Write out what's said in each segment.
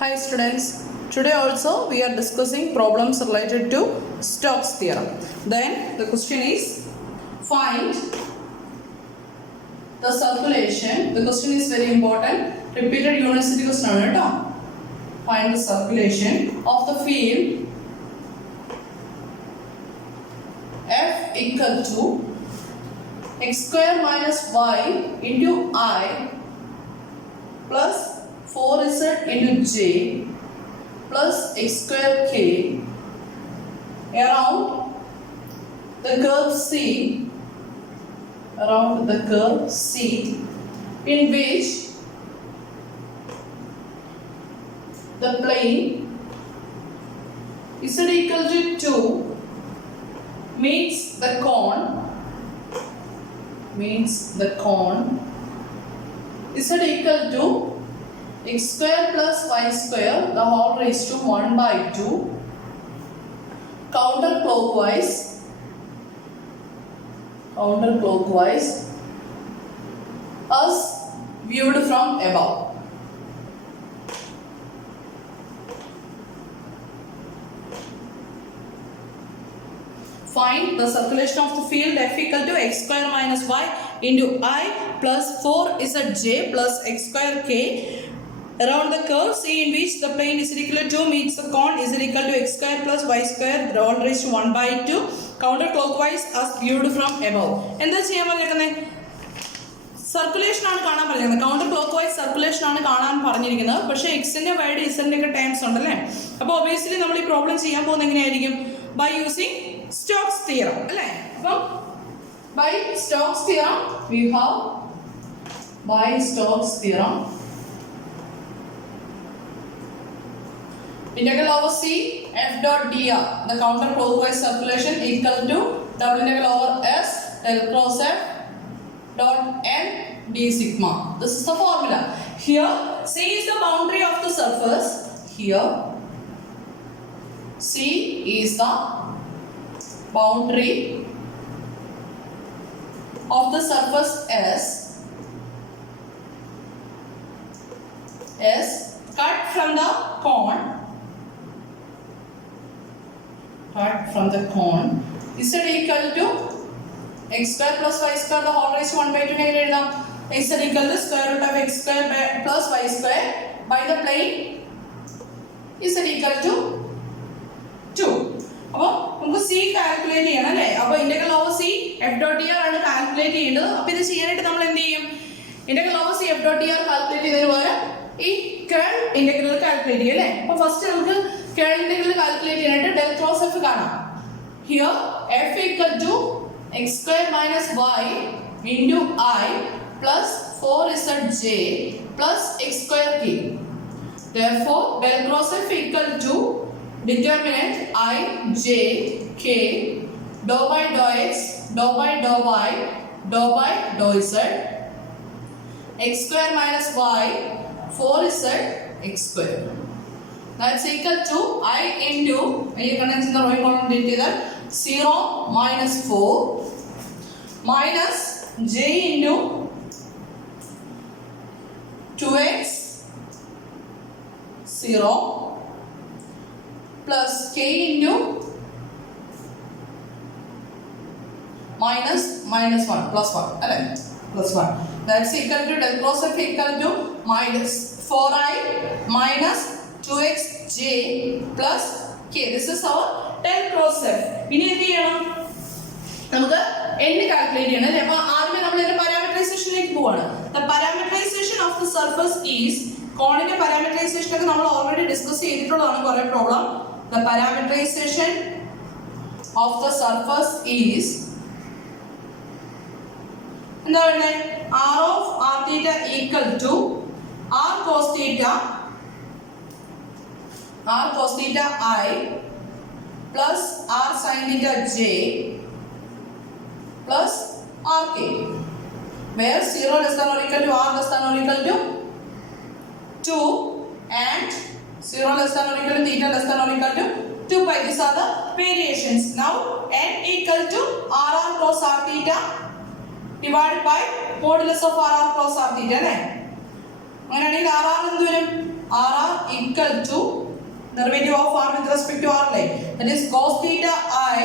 Hi students, today also we are discussing problems related to Stokes theorem. Then the question is find the circulation. The question is very important. Repeated university question. Find the circulation of the field F equal to x square minus y into I plus 4z into j plus x square k around the curve C, in which the plane z equal to 2 meets the cone z equal to x square plus y square the whole raised to 1 by 2 counterclockwise as viewed from above. Find the circulation of the field F equal to x square minus y into I plus 4zj plus x square k around the curve C in which the plane z equal to 2 meets the cone z equal to x square plus y square all raised to 1 by 2 counterclockwise as viewed from above. എന്താ ചെയ്യാൻ പറഞ്ഞിരിക്കുന്നത്? Circulation ആണ് കാണാൻ പറഞ്ഞിരിക്കുന്നത്. Counter clockwise circulation ആണ് കാണാൻ പറഞ്ഞിരിക്കുന്നത്. പക്ഷേ എക്സിന്റെ വൈഡ് ഇസന്റെ ഒക്കെ ടേംസ് ഉണ്ടല്ലേ. അപ്പോൾ ഒബിയസ്ലി നമ്മൾ ഈ പ്രോബ്ലം ചെയ്യാൻ പോകുന്നത് എങ്ങനെയായിരിക്കും? ബൈ യൂസിങ് സ്റ്റോക്സ് തിയറം അല്ലേ. അപ്പം by Stokes theorem we have by Stokes theorem integral over C F dot dr, the counterclockwise circulation equal to double integral over S del cross F dot n d sigma. This is the formula. Here C is the boundary of the surface. Here C is the boundary of the surface S cut from the cone z equal to x square plus y square the whole raised to 1 by 2 negative എഴുതാം. z equal to square root of x square plus y square by the plane z equal to 2. അപ്പോൾ നമുക്ക് c calculate ചെയ്യണം അല്ലേ. അപ്പോൾ integral over c f dot dr ആണ് calculate ചെയ്യേണ്ടത്. അപ്പോൾ ഇത് ചെയ്യാനായിട്ട് നമ്മൾ എന്ത് ചെയ്യും? Integral over c f dot dr calculate ചെയ്തതിന് പകരം ഈ കേൾ ഇന്റഗ്രൽ കാൽക്കുലേറ്റ് ചെയ്യും അല്ലേ. അപ്പോൾ ഫസ്റ്റ് നമുക്ക് കേൾ ഇന്റഗ്രൽ കാൽക്കുലേറ്റ് ചെയ്യാനായിട്ട് ഡെൽ ക്രോസ് എഫ് കാണാം. Here f equal to x square minus y into I plus 4zj plus x square k. Therefore del cross f equal to determinant I j k dou by dou x dou by dou y dou by dou z x square minus y 4z x square. That's equal to I into, you can use the row column into 0 minus 4 minus j into 2x 0 plus k into minus 1 plus 1. That's equal to del cross f equal to minus 4i minus 2xj plus k. This is our del cross f. ഇനി എന്ത് ചെയ്യണം? നമുക്ക് n calculate ചെയ്യണം അല്ലേ. അപ്പോൾ ആദ്യമേ നമ്മൾ ഇതിന്റെ പാരാമീറ്ററൈസേഷനിലേക്ക് പോവാണ്. The parameterization of the surface is, കോണിന്റെ പാരാമീറ്ററൈസേഷൻ ഒക്കെ നമ്മൾ ഓൾറെഡി ഡിസ്കസ് ചെയ്തിട്ടുള്ളതാണ് കുറേ problem. The parameterization of the surface is എന്താ പറയുന്നത്? r of r theta equal to r cos theta I plus r sin theta j plus r k, where 0 less than or equal to r less than or equal to 2 and 0 less than or equal to theta less than or equal to 2 pi. These are the variations. Now n equal to r cos r theta divided by modulus of r cos r theta അല്ലേ. അങ്ങനെയാണെങ്കിൽ r എന്ത് വരും? r equal to derivative of r with respect to r like that is cos theta I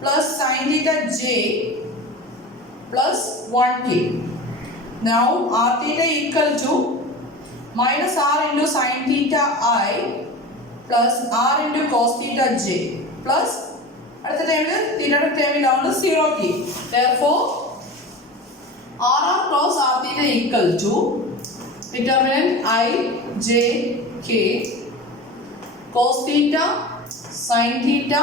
plus sin theta j plus 1k. Now r theta equal to minus r into sin theta I plus r into cos theta j plus അടുത്ത ടൈമിൽ തീറ്റയുടെ ടൈമിലാണ് 0k. Therefore r cross r theta equal to determinant I j k cos theta sin theta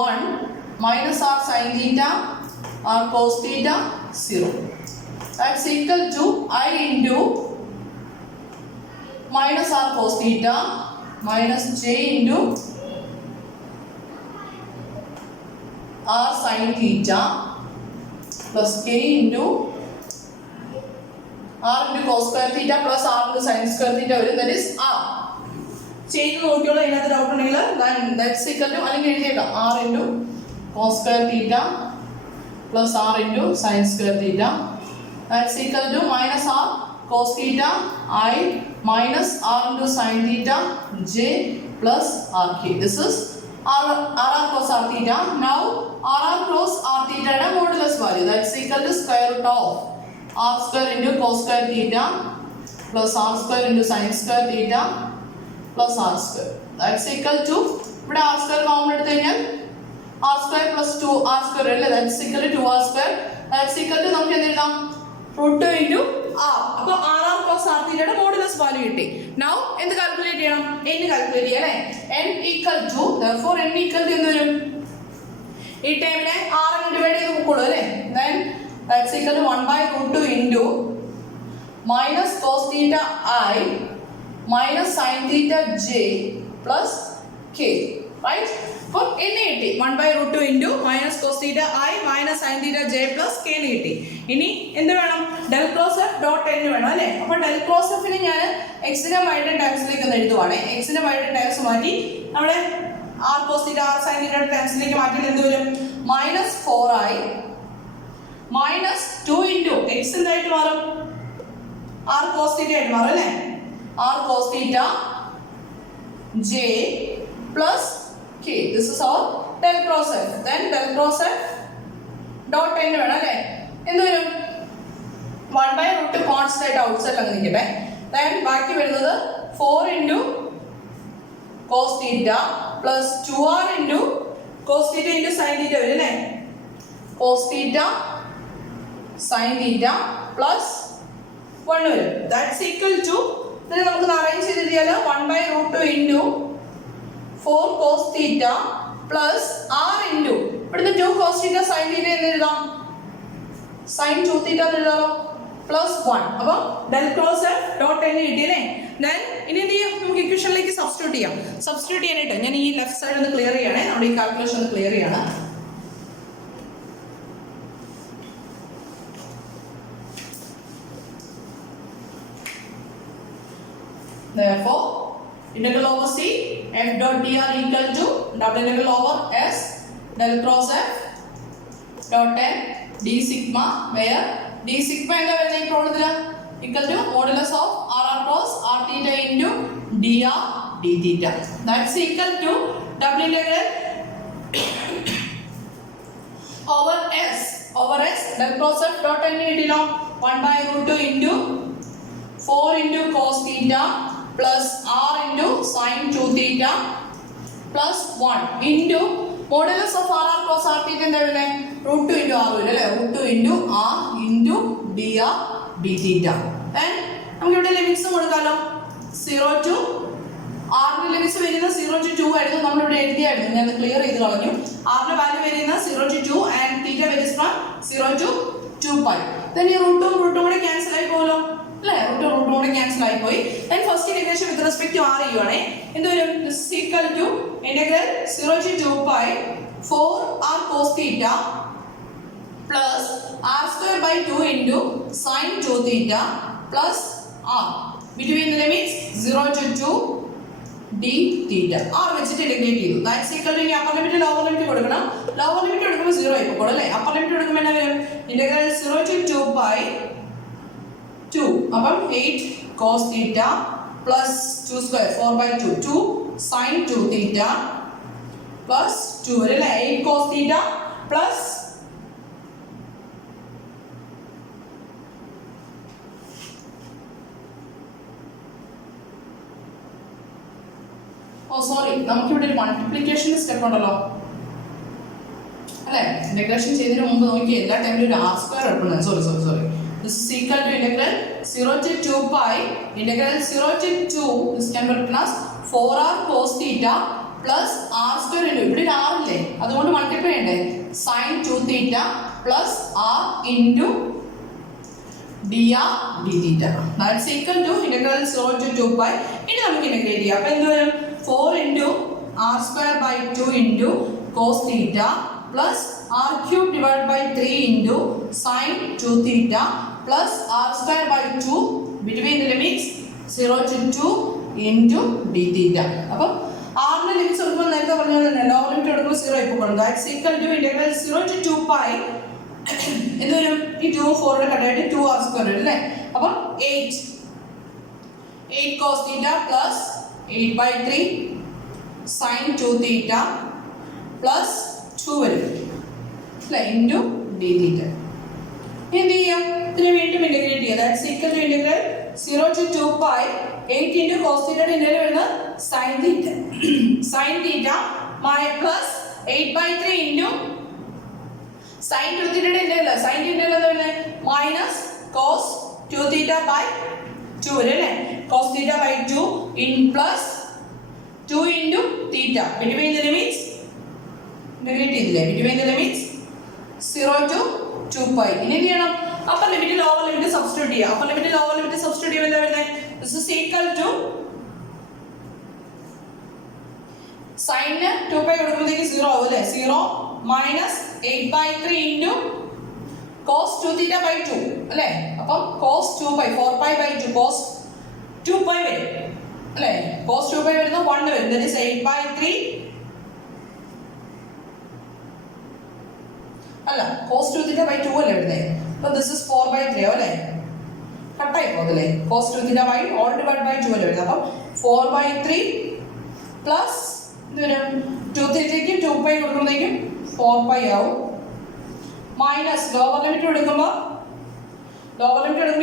1 minus r sin theta r cos theta 0. That's equal to I into minus r cos theta minus j into r sin theta plus k into r into cos square theta plus r into sin square theta വരും. That is r. ചെയ്ത് നോക്കിയോളൂ. അതിനകത്ത് doubt ഉണ്ടെങ്കിൽ that's equal to അല്ലെങ്കിൽ എഴുതിയേക്കാം r into cos square theta plus r into sin square theta. That's equal to minus r cos theta I minus r into sin theta j plus rk. This is r cos r theta. Now r cos r theta യുടെ modulus value that's equal to square root of r square into cos square theta plus r square into sin square theta plus r square. That's equal to ഇവിടെ r square common എടുത്തു കഴിഞ്ഞാൽ r square plus 2r square അല്ലേ that's equal to 2r square. That's equal to നമുക്ക് എന്ത് എഴുതാം root 2 into r. അപ്പോൾ r cos r theta യുടെ modulus value കിട്ടി. Now എന്ത് കാൽക്കുലേറ്റ് ചെയ്യണം? n കാൽക്കുലേറ്റ് ചെയ്യാം അല്ലേ. n equal to therefore n equal to എന്ത് വരും? ഈ ടൈമിനെ r നെ ഡിവൈഡ് ചെയ്ത് നോക്കുള്ളൂ അല്ലേ. Then that's equal to 1 by root 2 into minus cos theta I minus sin theta j plus k. Right? അപ്പോൾ n കിട്ടി 1 by root 2 into minus cos theta I minus sin theta j plus k ന് കിട്ടി. ഇനി എന്ത് വേണം? del cross f dot n വേണം അല്ലേ. അപ്പോൾ del cross f നെ ഞാൻ x ന്റെ y ടേംസിലേക്ക് ഒന്ന് എഴുതുവാണ്. x ന്റെ y ടേംസ് മാറ്റി നമ്മുടെ r cos theta r sin theta ടേംസിലേക്ക് മാറ്റിയാൽ എന്ത് വരും? minus 4i minus 2 into x എന്തായിട്ട് മാറും? r cos theta ആയിട്ട് മാറും അല്ലേ. r cos theta j plus k. This is our del cross f. Then del cross f dot n വേണം അല്ലേ. എന്ത് വരും? 1 by root 2 കോൺസ്റ്റന്റ് ആയിട്ട് ഔട്ട്സൈഡ് അങ്ങ് നിൽക്കട്ടെ. Then ബാക്കി വരുന്നത് 4 into cos theta plus 2r into cos theta into sin theta വരും അല്ലേ. cos theta sin theta plus 1 വരും. That's equal to ഇതിനെ നമുക്ക് arrange ചെയ്തിരിയാൽ 1 by root 2 into 4 cos theta plus r into ഇവിടുന്ന് 2 cos theta sin theta എന്ന് എഴുതാം. sin 2 theta എന്ന് എഴുതാമോ plus 1. അപ്പോൾ del cross f dot n കിട്ടിയല്ലേ. then ഇനി എന്ത് ചെയ്യാം? നമുക്ക് ഇക്വേഷനിലേക്ക് സബ്സ്റ്റിറ്റ്യൂട്ട് ചെയ്യാം. സബ്സ്റ്റിറ്റ്യൂട്ട് ചെയ്യാനായിട്ട് ഞാൻ ഈ ലെഫ്റ്റ് സൈഡ് ഒന്ന് ക്ലിയർ ചെയ്യണേ. നമ്മുടെ ഈ കാൽക്കുലേഷൻ ഒന്ന് ക്ലിയർ ചെയ്യണം. Therefore integral over c f dot dr equal to double integral over s del cross f dot n d sigma where d sigma എന്താ വരുന്നത് ഈ പ്രോബ്ലത്തിൽ equal to modulus of r cross r theta into dr d theta. That's equal to double integral over s del cross f dot n കിട്ടില്ലോ 1 by root 2 into 4 into cos theta plus r into sin 2 theta plus 1 into modulus of r cos r theta എന്താ വരുന്നത് root 2 into r വരും അല്ലേ. root 2 into r into dr d theta. then നമുക്ക് ഇവിടെ limits കൊടുക്കാലോ. 0 to r ന്റെ limits വരുന്നത് 0 to 2 ആയിരുന്നു. നമ്മൾ ഇവിടെ എഴുതിയായിരുന്നു. ഞാൻ ക്ലിയർ ചെയ്ത് കളഞ്ഞു. r ന്റെ വാല്യൂ വരുന്നത് 0 to 2 and theta varies from 0 to 2 pi. then ഈ root 2 കൂടെ ക്യാൻസൽ ആയി പോകുമല്ലോ അല്ലേ. root കൂടെ ക്യാൻസൽ ആയി പോയി. then first integration with respect to r ചെയ്യുവാണേ. എന്ത് വരും? this is equal to integral 0 to 2 pi 4r cos theta plus r square by 2 into sin 2 theta plus r between the limits 0 to 2 d theta. r വെച്ചിട്ട് integrate ചെയ്തു. that's equal to upper limit lower limit കൊടുക്കണം. lower limit എടുക്കുമ്പോൾ 0 ആയി പോകും അല്ലേ. upper limit എടുക്കുമ്പോൾ എന്താ വരും? integral 0 to 2 pi 2 അപ്പം 8 cos theta plus 2 square 4 by 2 2 sin 2 theta plus 2 അല്ലേ 8 cos theta plus നമുക്കിവിടെ ഒരു മൾട്ടിപ്ലിക്കേഷൻ സ്റ്റെപ്പ് ഉണ്ടല്ലോ അല്ലേ ഇന്റഗ്രേഷൻ ചെയ്തതിന് മുമ്പ് നോക്കി എല്ലാ ടൈമിലും ഒരു ആർ സ്ക്വയർ എടുക്കുന്നത് sorry this is equal to integral 0 to 2 pi integral 0 to 2 this can be written as 4r cos theta plus r square into ഇവിടെ r ഇല്ലേ അതുകൊണ്ട് മൾട്ടിപ്ലൈ ചെയ്യണ്ടേ sin 2 theta plus r into dr d theta that's equal to integral 0 to 2 pi ഇനി നമുക്ക് integrate ചെയ്യാം അപ്പോൾ എന്ത് വരും 4 into r square by 2 into cos theta plus r cube divided by 3 into sin 2 theta plus r square by 2 between the limits 0 to 2 into d theta. അപ്പോൾ r ന്റെ limits എടുക്കുമ്പോൾ നേരത്തെ പറഞ്ഞ പോലെ തന്നെ ലോവർ ലിമിറ്റ് എടുക്കുമ്പോൾ 0 ആയി പോകും. That's equal to integral 0 to 2 pi എന്ത് വരും ഈ 2 4 ന്റെ കട്ടായിട്ട് 2r സ്ക്വയർ വരും അല്ലേ. അപ്പോൾ 8 cos theta plus 8 by 3 sin 2 theta plus 2 വരും അല്ലേ ഇൻറ്റു d theta. എന്ത് ചെയ്യാം ഇതിനെ വീണ്ടും ഇന്റഗ്രേറ്റ് ചെയ്യാം. That's equal to integral 0 to 2 pi 8 into cos theta യുടെ ഇന്റഗ്രൽ വരുന്നത് sin theta sin theta plus 8 by 3 into sin 2 theta യുടെ ഇന്റഗ്രൽ sin theta എന്താ വരുന്നത് minus cos 2 theta by 2 വരും അല്ലേ. cos theta by 2 in plus 2 into theta between the limits integrate ചെയ്തില്ലേ between the limits 0 to 2 pi. ഇനി എന്ത് ചെയ്യണം upper limit lower limit substitute ചെയ്യാം. Upper limit lower limit substitute ചെയ്യുമ്പോൾ എന്താ വരുന്നത് this is equal to sin 2 pi കൊടുക്കുമ്പോഴത്തേക്ക് 0 ആവും അല്ലേ 0 minus 8 by 3 into cos 2 theta by 2 അല്ലേ. അപ്പം cos 2 pi 4 pi by 2 cos 2 pi വരും അല്ലേ. cos 2 pi വരുന്നത് 1 വരും that is 8 by 3 അല്ല cos 2 theta by 2 അല്ലേ വരുന്നത്. അപ്പോൾ this is 4 by 3 അല്ലേ കട്ടായി പോകുന്നില്ലേ cos 2 theta by all divided by 2 അല്ലേ വരുന്നത്. അപ്പം 4 by 3 പ്ലസ് എന്ത് വരും 2 theta 2 pi കൊടുക്കുമ്പോഴേക്കും 4 pi ആവും മൈനസ് ലോവർ ലിമിറ്റ് എടുക്കുമ്പോൾ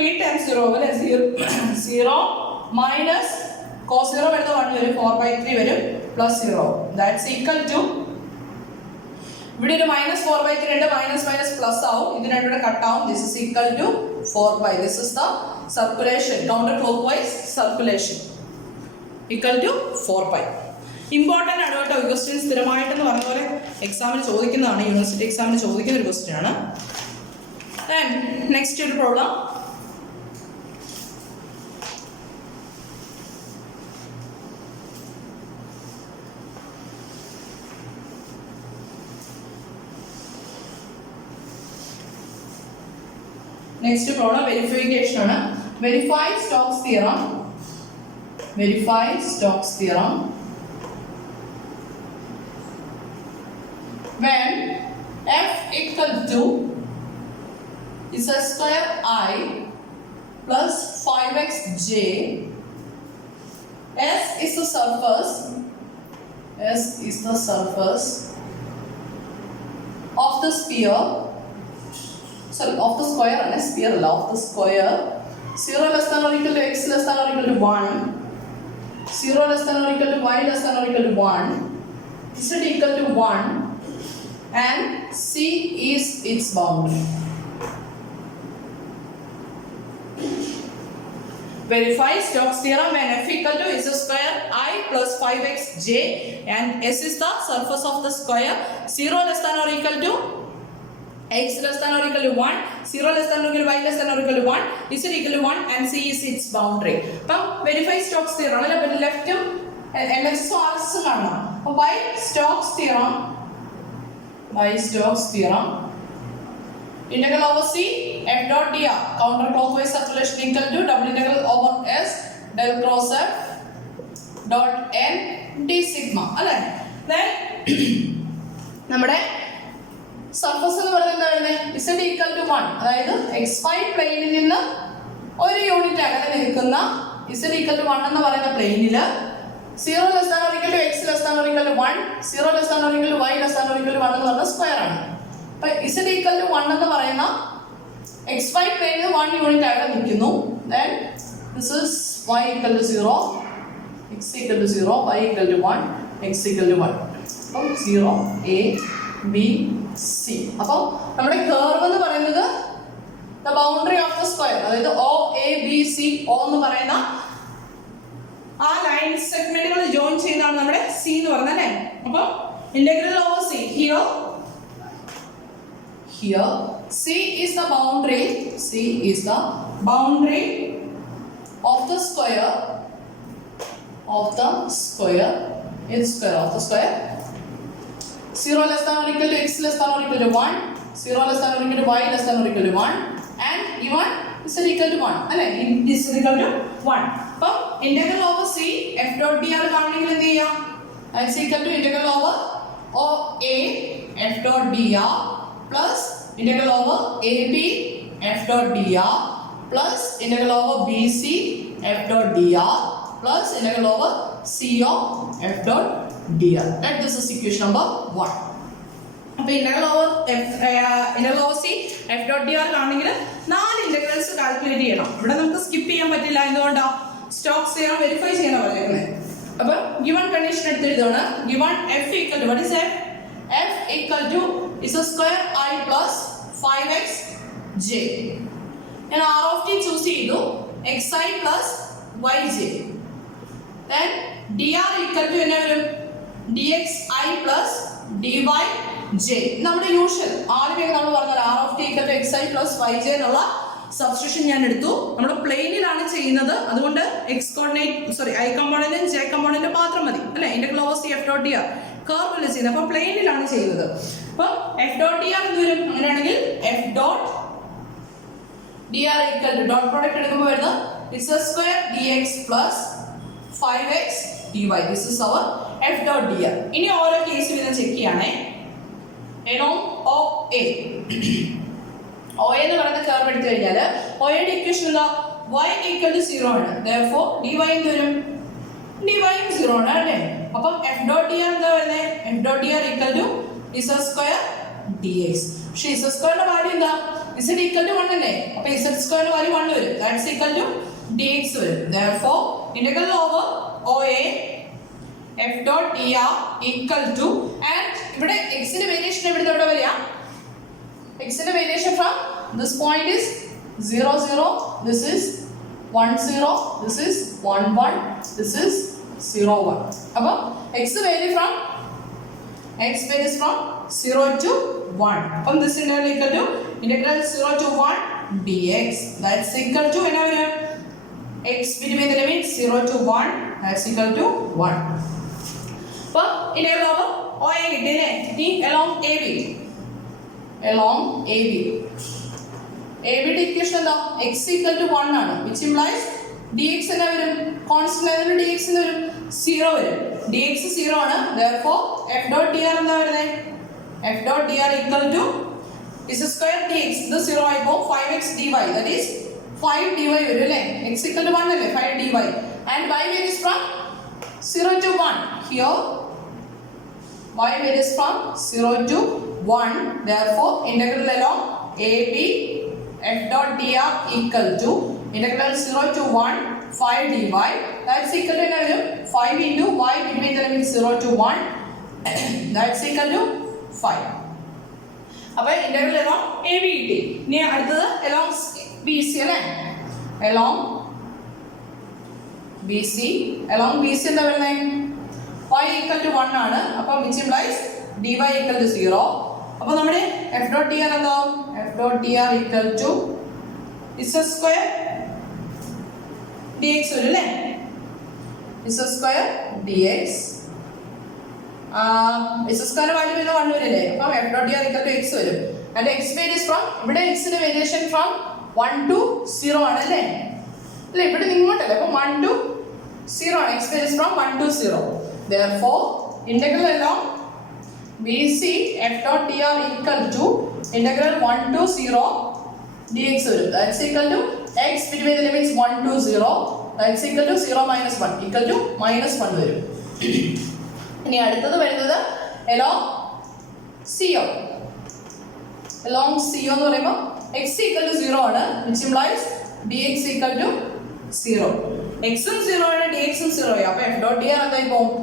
ഈ ടൈം 0 ആവും അല്ലേ 0 മൈനസ് cos 0 വരുന്നത് 1 വരും 4 by 3 വരും പ്ലസ് 0 ദാറ്റ്സ് ഈക്വൽ ടു ഇവിടെ ഒരു മൈനസ് 4 by 3 ഉണ്ട് മൈനസ് മൈനസ് പ്ലസ് ആവും ഇത് രണ്ടും കൂടെ കട്ട് ആവും this is equal to 4 pi this is the circulation counter clockwise circulation equal to 4 pi. Important ആണ് കേട്ടോ ക്വസ്റ്റ്യൻ സ്ഥിരമായിട്ടെന്ന് പറഞ്ഞ പോലെ എക്സാമിന് ചോദിക്കുന്നതാണ് യൂണിവേഴ്സിറ്റി എക്സാമിന് ചോദിക്കുന്ന ഒരു ക്വസ്റ്റ്യൻ ആണ്. ദെൻ നെക്സ്റ്റ് ഒരു പ്രോബ്ലം നെക്സ്റ്റ് പ്രോബ്ലം വെരിഫിക്കേഷൻ ആണ്. Verify Stokes theorem when f equal to z square I plus 5xj s is the surface of the sphere of the square and a sphere of the square 0 less than or equal to x less than or equal to 1 0 less than or equal to y less than or equal to 1 z equal to 1 and c is its boundary. Verify Stokes theorem when f equal to z square I plus 5xj and s is the surface of the square 0 less than or equal to x less than or equal to 1 0 less than or equal to y less than or equal to 1 z equal to 1 and c is its boundary. അപ്പം verify Stokes theorem അല്ല പിന്നെ ലെഫ്റ്റും LHS RHS കാണണം. അപ്പോൾ by Stokes theorem integral over c f dot dr counterclockwise circulation equal to double integral over s del cross f dot n d sigma അല്ലേ. then നമ്മുടെ surface എന്ന് പറയുന്നത് എന്താ വരുന്നത് z equal to 1 അതായത് xy പ്ലെയിനിൽ നിന്ന് ഒരു യൂണിറ്റ് അകലെ നിൽക്കുന്ന z equal to 1 എന്ന് പറയുന്ന പ്ലെയിനിൽ 0 less than or equal to x less than or equal to 1, 0 less than or equal to y less than or equal to 1 എന്ന് പറഞ്ഞ സ്ക്വയർ ആണ്. അപ്പോൾ z equal to 1 എന്ന് പറയുന്ന xy പ്ലെയിനിൽ 1 യൂണിറ്റ് ആയിട്ട് നിൽക്കുന്നു. Then this is y equal to 0, x equal to 0, y equal to 1, x equal to 1. അപ്പോൾ 0 a b c. അപ്പോൾ നമ്മുടെ കർവ് എന്ന് പറയുന്നത് the boundary of the square, അതായത് o a b c o എന്ന് പറയുന്ന ആ ലൈൻ സെഗ്മെന്റുകൾ ജോയിൻ ചെയ്യുന്നതാണ് നമ്മുടെ c എന്ന് പറയുന്നത് അല്ലേ. അപ്പോൾ integral over c here c is the boundary of the square is square of the square. 0 less than or equal to x less than or equal to 1, 0 less than or equal to y less than or equal to 1, and even z equal to 1 അല്ലേ, this is equal to 1. അപ്പോൾ integral over c f dot dr കാണണമെങ്കിൽ എന്ത് ചെയ്യാം, that's equal to integral over o a f dot dr plus integral over ab f dot dr plus integral over bc f dot dr plus integral over c of f dot dr. That this is equation number 1. അപ്പോൾ integral over c f dot dr ആണെങ്കിൽ 4 integrals calculate ചെയ്യണം. ഇവിടെ നമുക്ക് skip ചെയ്യാൻ പറ്റില്ല. എന്തുകൊണ്ടാണ്? Stokes ചെയ്യണം, verify ചെയ്യണം പറഞ്ഞേക്കുന്നത്. അപ്പോൾ ഗിവൺ കണ്ടീഷൻ എടുത്തെഴുതാണ്. Given f equal to what is f? f equal to is a square I plus 5xj. ഞാൻ r of t ചൂസ് ചെയ്തു, xi plus yj. Then dr equal to എന്നാ വരും? dxi plus dyj. നമ്മുടെ usual ആദ്യമേ നമ്മൾ പറഞ്ഞാൽ r of t equal to xi plus yj എന്നുള്ള substitution ഞാൻ എടുത്തു. നമ്മൾ പ്ലെയിനിലാണ് ചെയ്യുന്നത്, അതുകൊണ്ട് i കമ്പോണന്റും j കമ്പോണന്റും മാത്രം മതി അല്ലേ. Integral over c f dot dr കർവിൽ ചെയ്യുന്നത്, അപ്പോൾ പ്ലെയിനിലാണ് ചെയ്യുന്നത്. അപ്പോൾ f dot dr എന്ന് വരും. അങ്ങനെയാണെങ്കിൽ f dot dr equal to dot product എടുക്കുമ്പോൾ വരുന്നത് it's a square dx plus 5x dy. This is our f dot dr. ഇനി ഓരോ കേസിൽ ഇത് ചെക്ക് ചെയ്യണേ. along OA എന്ന് പറയുന്ന കർവ് എടുത്തു കഴിഞ്ഞാൽ OAയുടെ ഇക്വേഷൻ എന്താ? y equal to 0 ആണ്. therefore dy എന്ത് വരും? dy 0 ആണ് അല്ലേ. അപ്പം f dot dr എന്താ വരുന്നത്? f dot dr equal to z square dx. പക്ഷേ z സ്ക്വയറിന്റെ വാല്യൂ എന്താ? z equal to 1 അല്ലേ. അപ്പോൾ z സ്ക്വയറിന്റെ വാല്യൂ 1 വരും. that's equal to dx വരും. therefore integral over OA f dot dr equal to, and ഇവിടെ x ന്റെ വേരിയേഷൻ എവിടെ വരിക? x ന്റെ variation from this point is 0 0, this is 1 0, this is 1 1, this is 0 1. അപ്പോൾ x varies from 0 to 1. അപ്പം this integral equal to integral 0 to 1 dx. that's equal to എന്നാ വരും? x between the limits 0 to 1, that's equal to 1. അപ്പോൾ integral over OA കിട്ടിയല്ലേ. ഇനി along AB യുടെ equation എന്താ? x equal to 1 ആണ്, which implies dx എന്നാ വരും? കോൺസ്റ്റന്റ് ആയതുകൊണ്ട് dx എന്ന് വരും 0 വരും. dx 0 ആണ്. therefore f dot dr എന്താ വരുന്നത്? f dot dr equal to is a square dx. ഇത് 0 ആയിപ്പോ 5x dy, that is 5 dy വരും അല്ലേ. x equal to 1 അല്ലേ, 5 dy, and y varies from 0 to 1. here y varies from 0 to 1. therefore integral along AB f dot dr equal to integral 0 to 1 5 dy. that's equal to എന്നാ വരും? 5 into y between the limits 0 to 1, that's equal to 5. അപ്പോൾ integral along AB കിട്ടി. ഇനി അടുത്തത് along BC അല്ലേ. along BC എന്താ വരുന്നത്? y equal to 1 ആണ്. അപ്പോൾ which implies dy equal to 0. അപ്പോൾ നമ്മുടെ f dot dr എന്താവും? f dot dr equal to z square dx വരും അല്ലേ. z square dx z square value വരുന്നത് 1 വരില്ലേ. അപ്പോൾ f dot dr equal to x വരും. and x varies from, ഇവിടെ x ന്റെ വേരിയേഷൻ from 1 to 0 ആണ് അല്ലേ. അല്ലേ, ഇവിടെ ഇങ്ങോട്ടല്ലേ. അപ്പോൾ 1 to 0 ആണ്. x varies from 1 to 0. therefore integral along BC f dot dr equal to integral 1 to 0 dx വരും. that's equal to x between the limits 1 to 0, That's equal to 0 minus 1 equal to minus 1 വരും. ഇനി അടുത്തത് വരുന്നത് along CO. Along CO എന്ന് പറയുമ്പോൾ x equal to 0 ആണ്, which implies dx equal to 0. x ഉം 0 ആണ്, dx ഉം 0 ആണ്. അപ്പോൾ f dot dr എന്തായി പോകും?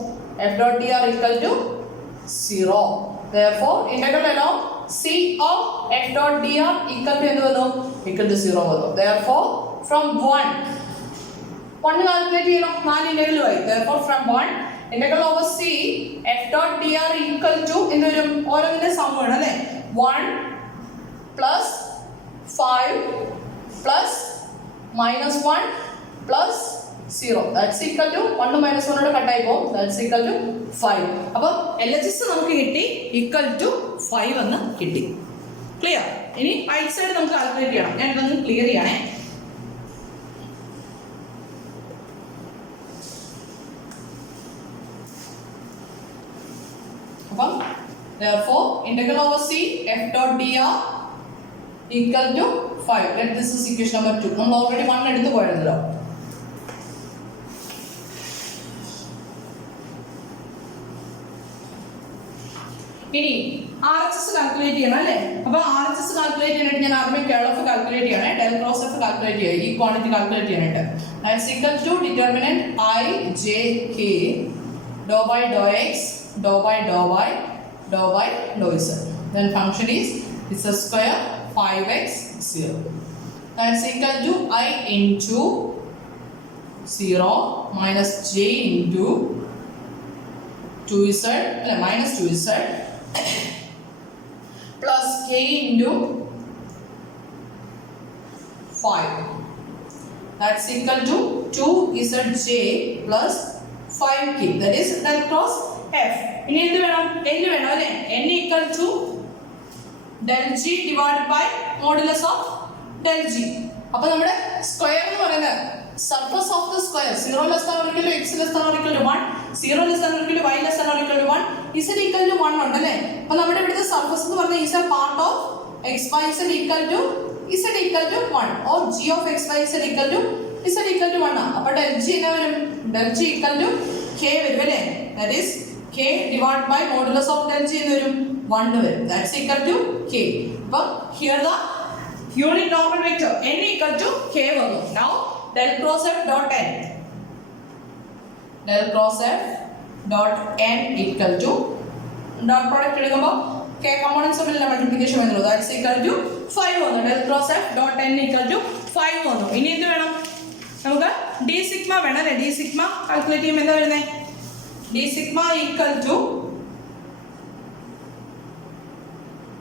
f dot dr equal to 0. Therefore integral along C of f dot dr equal to എന്ത് വന്നു? Equal to 0 വന്നു. Therefore from 1 കാൽക്കുലേറ്റ് ചെയ്യണം, 4 ഇന്റഗ്രൽ ആയി. Therefore from 1 integral over C f dot dr equal to എന്ത് വരും? ഓരോന്നിന്റെ some ആണ് അല്ലേ? 1 plus 5 plus minus 1 plus 0. That's equal to 1 minus 1 cut ആയി പോകും. That's equal to 5. അപ്പോൾ LHS നമുക്ക് കിട്ടി equal to 5 എന്ന് കിട്ടി. ക്ലിയർ? ഇനി റൈറ്റ് സൈഡ് നമുക്ക് കാൽക്കുലേറ്റ് ചെയ്യണം. ഞാൻ ഇതൊന്ന് ക്ലിയർ ചെയ്യണേ. അപ്പം therefore integral over C f dot dr equal to 5. Let this is equation number 2. നമ്മൾ ഓൾറെഡി 1 എടുത്തു പോയല്ലോ. ഇനി RHS കാൽക്കുലേറ്റ് ചെയ്യണം അല്ലേ? അപ്പോൾ RHS കാൽക്കുലേറ്റ് ചെയ്യാനായിട്ട് ഞാൻ ആദ്യമേ കേൾ ഓഫ് കാൽക്കുലേറ്റ് ചെയ്യണേ, ഡെൽ ക്രോസ് എഫ് കാൽക്കുലേറ്റ് ചെയ്യാം, ഈ ക്വാണ്ടിറ്റി കാൽക്കുലേറ്റ് ചെയ്യാനായിട്ട്. That's equal to determinant I j k dou by dou x dou by dou y dou by dou z. Then function is it's a square 5x 0. That's equal to I into 0 minus j into 2z minus 2z plus k into 5. That's equal to 2zj plus 5k. That is del cross f. ഇനി എന്ത് വേണം? n വേണം അല്ലേ? n equal to del g divided by modulus of del g. അപ്പോൾ നമ്മുടെ square എന്ന് പറയുന്നത് surface of the square 0 less than or equal to x less than or equal to 1, 0 less than or equal to y less than or equal to 1, z equal to 1 ഉണ്ട് അല്ലേ? അപ്പോൾ നമ്മുടെ ഇവിടുത്തെ surface എന്ന് പറഞ്ഞാൽ is a part of x y z equal to z equal to 1 or g of x y z equal to z equal to 1 ആണ്. അപ്പോൾ del g എന്താ വരും? del g equal to k വരും അല്ലേ? that is k divided by modulus of del g എന്ന് വരും 1 വരും. that's equal to k. അപ്പോൾ here the unit normal vector n equal to k വന്നു. now del cross f dot n equal to dot product എടുക്കുമ്പോൾ k components തമ്മിലുള്ള multiplication വരുന്നു. that's equal to 5 വന്നു. del cross f dot n equal to 5 വന്നു. ഇനി എന്ത് വേണം? നമുക്ക് d sigma വേണം അല്ലേ? d sigma കാൽക്കുലേറ്റ് ചെയ്യുമ്പോൾ എന്താ വരുന്നത്? d sigma equal to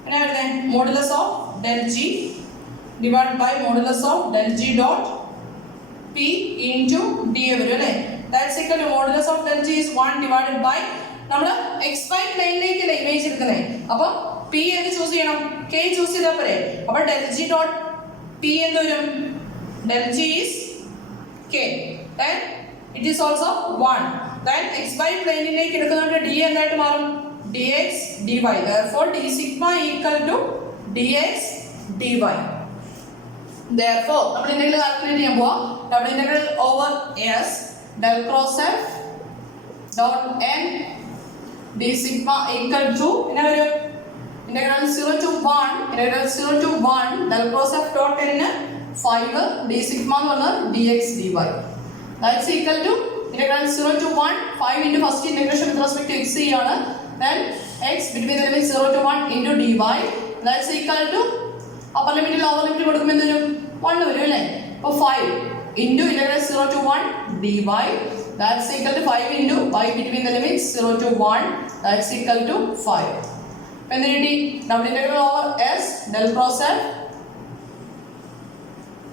എന്നാ വരുന്നത്? modulus of del g divided by modulus of del g dot p into d വരും അല്ലേ? that's equal to modulus of del g is 1 divided by നമ്മൾ xy പ്ലെയിനിലേക്കല്ല image എടുക്കുന്നത്. അപ്പോൾ p എന്ന് choose ചെയ്യണം, k choose ചെയ്താൽ പോരെ. അപ്പോൾ del g dot p എന്ത് വരും? del g is k, then it is also 1. then xy പ്ലെയിനിലേക്ക് എടുക്കുന്നതുകൊണ്ട് d എന്തായിട്ട് മാറും? dx dy. therefore d sigma equal to dx dy. therefore നമ്മൾ ഇന്റഗ്രൽ കാൽക്കുലേറ്റ് ചെയ്യാൻ പോവാം. Double integral over s del cross f dot n d sigma equal to എന്നാ വരും? Integral 0 to 1 del cross f dot n 5 d sigma എന്ന് പറഞ്ഞാൽ dx dy. that's equal to integral 0 to 1 5 into first integration with respect to x ആണ്. then x between the limit 0 to 1 into dy. that's equal to upper limit lower limit കൊടുക്കുമ്പോൾ എന്ത് വരും? 1 വരും അല്ലേ? അപ്പോൾ 5 into integral 0 to 1 dy. that's equal to 5 into y between the limits 0 to 1. that's equal to 5. അപ്പോൾ എന്ത് കിട്ടി? Double integral over s del cross f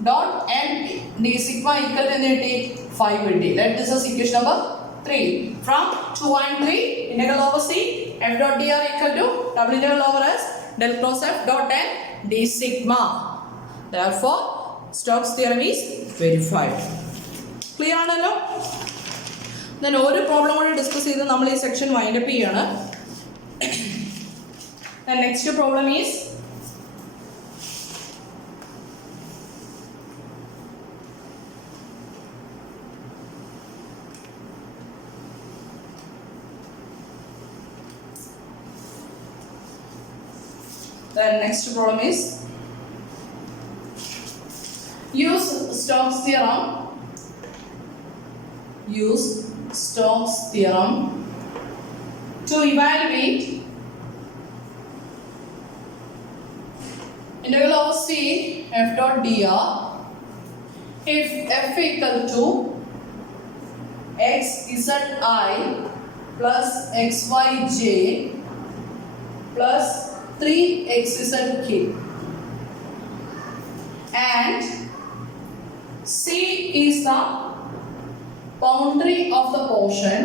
dot n d sigma equal to എന്ത് കിട്ടി? 5 കിട്ടി. let this is equation number 3. from 2 and 3 integral over c f dot dr equal to double integral over s del cross f dot n d sigma. therefore Stokes theorem is verified. Clear ആണല്ലോ? then ഒരു problem കൂടി discuss ചെയ്ത് നമ്മൾ ഈ section wind up ചെയ്യാണ്. the next problem is Then next problem is use Stokes theorem. Use Stokes theorem to evaluate integral of C f dot dr if f equal to x z I plus x y j plus 3 x z k and C is the boundary of the portion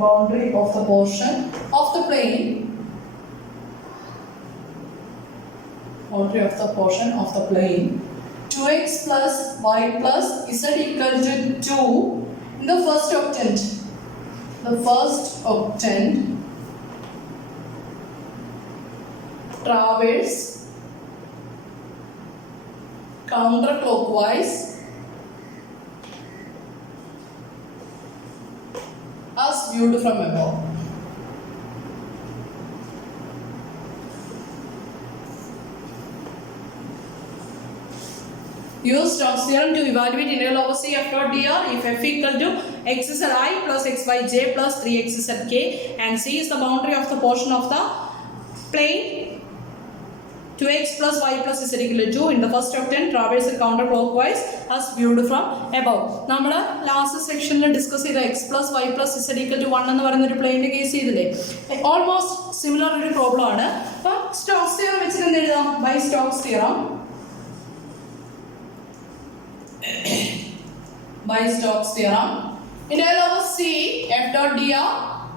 of the plane, boundary of the portion of the plane 2x plus y plus z equal to 2 in the first octant. The first octant traverse counterclockwise as viewed from above. Use Stokes theorem to evaluate integral over C f dot dr if f equal to x z I plus x y j plus 3 x z k and C is the boundary of the portion of the plane 2x plus y plus z equal to 2 in the first octant traverse counterclockwise as viewed from above. നമ്മൾ last സെക്ഷനിൽ discuss ചെയ്ത x plus y plus z equal to 1 എന്ന് പറയുന്ന ഒരു പ്ലെയിൻ്റെ case ചെയ്തില്ലേ, almost similar ഒരു problem ആണ്. അപ്പം സ്റ്റോക്സ് തിയറം വെച്ചിട്ട് എന്ത് എഴുതാം? By Stokes theorem integral over C f dot dr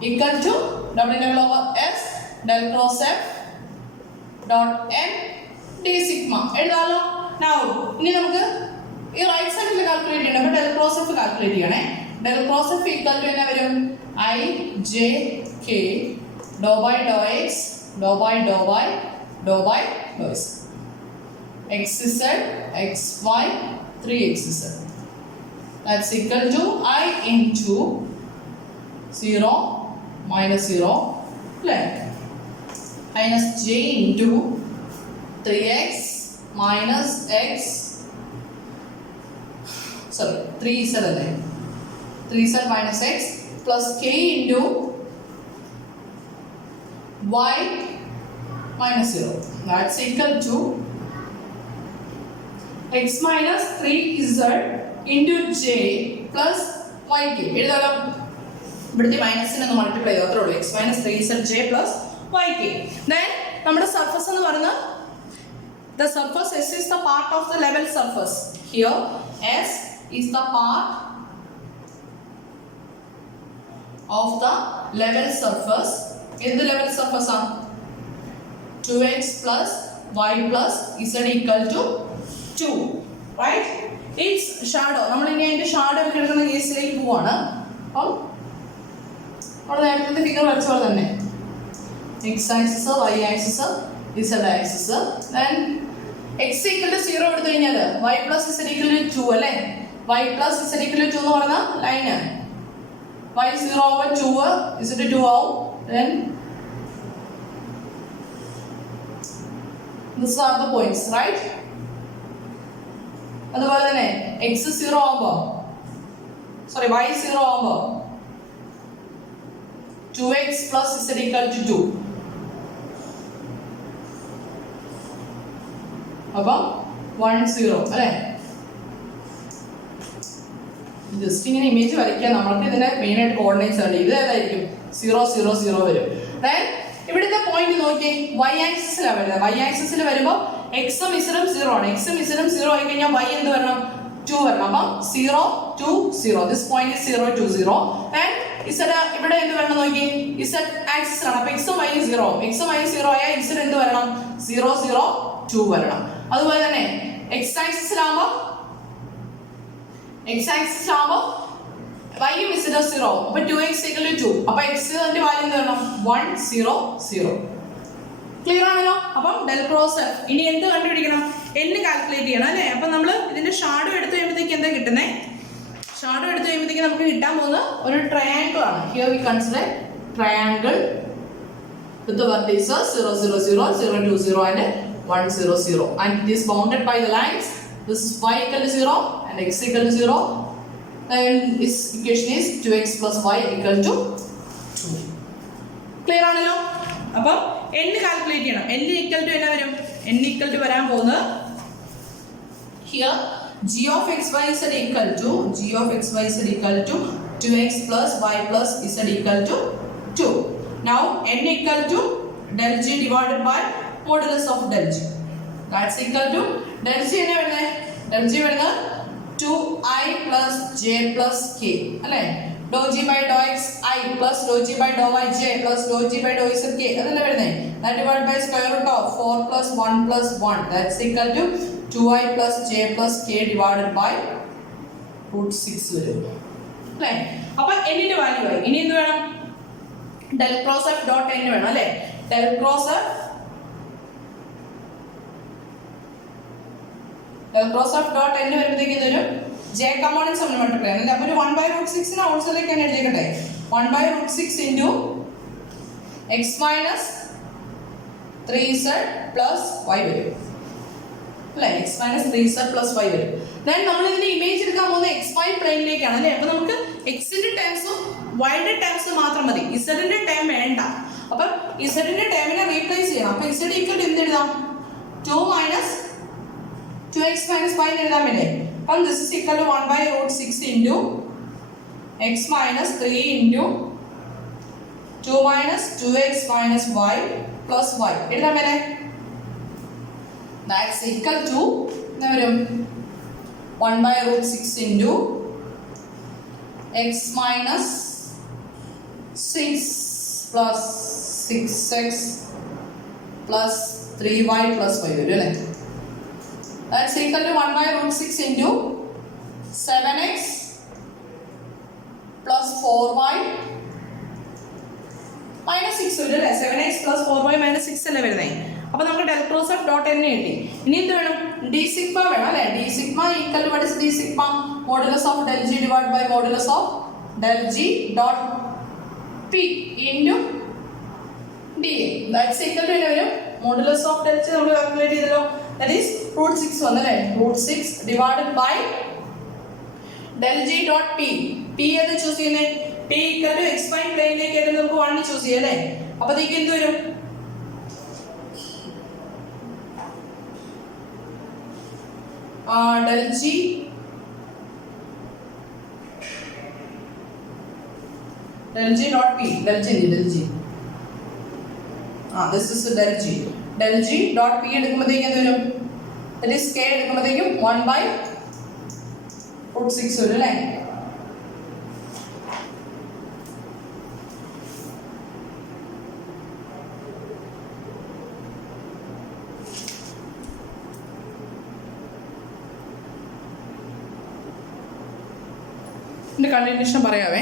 equal to double integral over S del cross F dot n d sigma. എഴുതാലോ. Now ഇനി നമുക്ക് ഈ റൈറ്റ് സൈഡിൽ കാൽക്കുലേറ്റ് ചെയ്യണം. അപ്പോൾ ഡെൽ ക്രോസ് എഫ് കാൽക്കുലേറ്റ് ചെയ്യണേ. Del cross F equal to എന്നാ വരും? I j k dou by dou x dou by dou y dou by dou s x z x y 3xz. That's equal to I into 0 minus 0 length minus j into 3x minus x 3z അല്ലേ, 3z minus x plus k into y minus 0. That's equal to x minus 3z into j plus yk. എഴുതാലോ. ഇവിടുത്തെ മൈനസിനെ ഒന്ന് multiply ചെയ്തേ ഉള്ളൂ. x minus 3z j plus yk. Then നമ്മുടെ surface എന്ന് പറയുന്നത് the surface S is the part of the level surface. Here S is the part of the level surface. എന്ത് level surface ആണ്? 2x plus y plus z equal to 2. Right? It's shadow. നമ്മൾ ഇനി അതിന്റെ shadow ഒക്കെ എടുക്കുന്ന കേസിലേക്ക് പോവാണ്. അപ്പോൾ നമ്മൾ നേരത്തെ ഫിഗർ വരച്ച പോലെ തന്നെ x axis y axis z axis then x equal to 0 എടുത്തു കഴിഞ്ഞാൽ y plus z equal to 2 അല്ലേ, y plus z equal to 2 എന്ന് പറയുന്ന ലൈന് y 0 over 2 z 2 ആവും. then these are the points, right? അതുപോലെ തന്നെ x 0 ആവുമ്പോൾ y 0 ആവുമ്പോൾ 2x plus z equal to 2. അപ്പം 1 0 അല്ലേ. ജസ്റ്റ് ഇങ്ങനെ ഇമേജ് വരയ്ക്കാൻ നമ്മൾക്ക് ഇതിന്റെ മെയിൻ ആയിട്ട് കോർഡിനേറ്റ്സ് ആണ്. ഇത് ഏതായിരിക്കും? 0 0 0 വരും. ഇവിടുത്തെ പോയിന്റ് നോക്കിയേ, y ആക്സിസിലാണ് വരുന്നത്. y ആക്സിസിൽ വരുമ്പോൾ എക്സും ഇസഡും 0 ആണ്. എക്സും ഇസഡും 0 ആയി കഴിഞ്ഞാൽ y എന്ത് വരണം? 2 വരണം. അപ്പം 0 2 0. This point is 0 2 0. And Z ഇവിടെ എന്ത് വരണം നോക്കി? ഇസഡ് ആക്സിസിലാണ്. അപ്പോൾ എക്സും y 0 ആവും. എക്സും y 0 ആയാൽ ഇസഡ് എന്ത് വരണം? 0 0 2 വരണം. അതുപോലെ തന്നെ എക്സ് ആക്സിസിലാകുമ്പോൾ y യും z 0 ആവും. അപ്പോൾ 2x equal to 2. അപ്പോൾ x ന്റെ വാല്യൂ എന്ത് വരണം? 1 0 0. ക്ലിയർ ആണല്ലോ. അപ്പം ഡെൽ ക്രോസ് എഫ് ഇനി എന്ത് കണ്ടുപിടിക്കണം? n കാൽക്കുലേറ്റ് ചെയ്യണം അല്ലേ. അപ്പം നമ്മൾ ഇതിന്റെ ഷാഡോ എടുത്ത് കഴിയുമ്പോഴത്തേക്ക് എന്താ കിട്ടുന്നത്? ഷാഡോ എടുത്ത് കഴിയുമ്പോഴത്തേക്ക് നമുക്ക് കിട്ടാൻ പോകുന്ന ഒരു ട്രയാങ്കിൾ ആണ്. Here we consider triangle with the vertices 0, 0, 0, 0, 2, 0 and 1, 0, 0. And it is bounded by the lines. This is y equal to 0 and x equal to 0. Then this equation is 2x plus y equal to 2. Clear ആണല്ലോ? അപ്പോൾ n calculate ചെയ്യണം. n equal to എന്നാ വരും? n equal to വരാൻ പോകുന്നത് here g of x y z equal to 2x plus y plus z equal to 2. Now n equal to del g divided by modulus of del g. That's equal to del g എന്നാ വരുന്നത്? del g വരുന്നത് 2i plus j plus k അല്ലേ? dou g by dou x I plus dou g by dou y j plus dou g by dou z k അതല്ലേ വരുന്നത്? That divided by square root of 4 plus 1 plus 1. That's equal to 2i plus j plus k divided by root 6 വരും അല്ലേ? അപ്പോൾ n ന്റെ value ആയി. ഇനി എന്ത് വേണം? del cross f dot n വേണം അല്ലേ? del cross f dot n വരുമ്പോഴത്തേക്ക് ഇതൊരു j component supplementary ആണ് അല്ലേ? അപ്പോൾ ഒരു 1/√6 നെ ഔട്ട്സൈഡിലേക്ക് തന്നെ എഴുതിക്കട്ടെ. 1/√6 into x minus 3z plus y വരും അല്ലേ? x minus 3z plus y വരും. then നമ്മൾ ഇതിന്റെ ഇമേജ് എടുക്കാൻ പോകുന്നത് xy പ്ലെയിനിലേക്കാണ് അല്ലേ? അപ്പോൾ നമുക്ക് x ന്റെ ടേംസും y ന്റെ ടേംസും മാത്രം മതി. z ന്റെ ടേം വേണ്ട. അപ്പോൾ z ന്റെ ടേമിനെ റീപ്ലേസ് ചെയ്യണം. അപ്പോൾ z equal to എന്ത് എഴുതാം? 2 minus 2x minus y എഴുതാൻ വേണ്ടേ? അപ്പോൾ this is equal to 1/√6 into x minus 3 into 2 minus 2x minus y plus y എഴുതാൻ വേണ്ടേ? That's equal to എന്താ വരും? 1/√6 into x minus 6 plus 6x plus 3y plus y വരും അല്ലേ? That's equal to 1/√6 into 7x plus 4y minus 6 വരും അല്ലേ? 7x plus 4y minus 6 അല്ലേ വരുന്നത്? അപ്പോൾ നമുക്ക് del cross f dot n കിട്ടി. ഇനി എന്ത് വേണം? d sigma വേണം അല്ലേ? d sigma equal to what is d sigma? modulus of del g divided by modulus of del g dot p into dA. That's equal to വരും modulus of del g നമ്മൾ calculate ചെയ്തല്ലോ. that is √6 വന്നല്ലേ? √6 divided by del g dot p. p ഏത് choose ചെയ്യുന്നത്? p equal to xy പ്ലെയിനിലേക്ക് ആയിട്ട് നമുക്ക് 1 choose ചെയ്യാം അല്ലേ? അപ്പോൾ ഇതിലേക്ക് എന്ത് വരും? del g dot p del g this is del g dot p എടുക്കുമ്പോഴത്തേക്ക് എന്ത് വരും? that is k എടുക്കുമ്പോഴത്തേക്കും 1/√6 വരും അല്ലേ? ഇതിന്റെ കണ്ടിന്യൂഷൻ പറയാവേ.